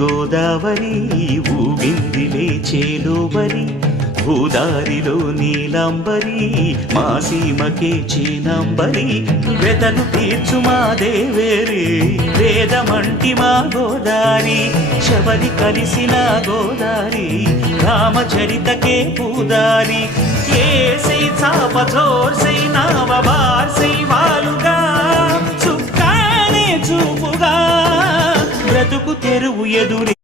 గోదావరి ఊగిందిలే చేలోబరి భూదారిలో నీలంబరి మా సీమకే చీనంబరి వెతలు తీర్చు మా దేవేరి వేదమంటి మా గోదారి శబరి కలిసిన గోదారి రామచరితకే పూదారి ఏసై చాప చోర్సై నావ బార్సై వాలుగా చుక్కానే చూపుగా బ్రతుకు తెరువు ఎదురు